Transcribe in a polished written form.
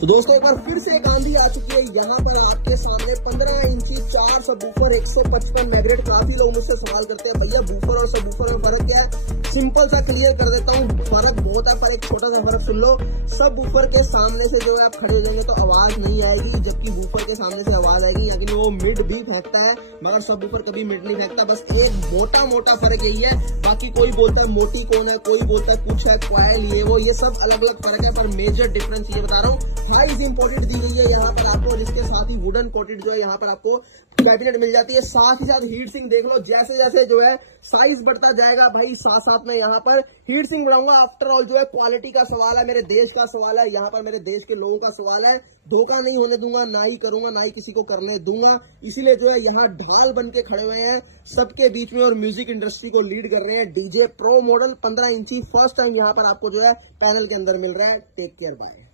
तो दोस्तों एक बार फिर से एक आंधी आ चुकी है। यहाँ पर आपके सामने 15 इंची 4 सबवूफर 155 मेगाहर्ट्ज। काफी लोग मुझसे सवाल करते हैं भैया बूफर और सबवूफर में फर्क क्या है। सिंपल सा क्लियर कर देता हूँ, फर्क बहुत है पर एक छोटा सा फर्क सुन लो। सबवूफर के सामने से जो है आप खड़े हो जाएंगे तो आवाज नहीं आएगी, जबकि बूफर के सामने से आवाज आएगी। लेकिन वो मिड भी फेंकता है मगर सबवूफर कभी मिड नहीं फेंकता। बस एक मोटा मोटा फर्क यही है। बाकी कोई बोलता है मोटी कौन है, कोई बोलता है कुछ है क्वाइल ये वो, ये सब अलग अलग फर्क है। पर मेजर डिफरेंस ये बता रहा हूँ, हाई इंपोर्टेड दी गई है यहाँ पर आपको, जिसके साथ ही वुडन कोटेड जो है यहाँ पर आपको कैबिनेट मिल जाती है। साथ ही साथ हीट सिंक देख लो, जैसे जैसे जो है साइज बढ़ता जाएगा भाई साथ साथ में यहाँ पर हीट सिंक बढ़ाऊंगा। आफ्टर ऑल जो है क्वालिटी का सवाल है, मेरे देश का सवाल है, यहाँ पर मेरे देश के लोगों का सवाल है। धोखा नहीं होने दूंगा, ना ही करूंगा, ना ही किसी को करने दूंगा। इसीलिए जो है यहाँ ढाल बन के खड़े हुए हैं सबके बीच में और म्यूजिक इंडस्ट्री को लीड कर रहे हैं। डीजे प्रो मॉडल 15 इंची फर्स्ट टाइम यहाँ पर आपको जो है पैनल के अंदर मिल रहा है। Take care, bye.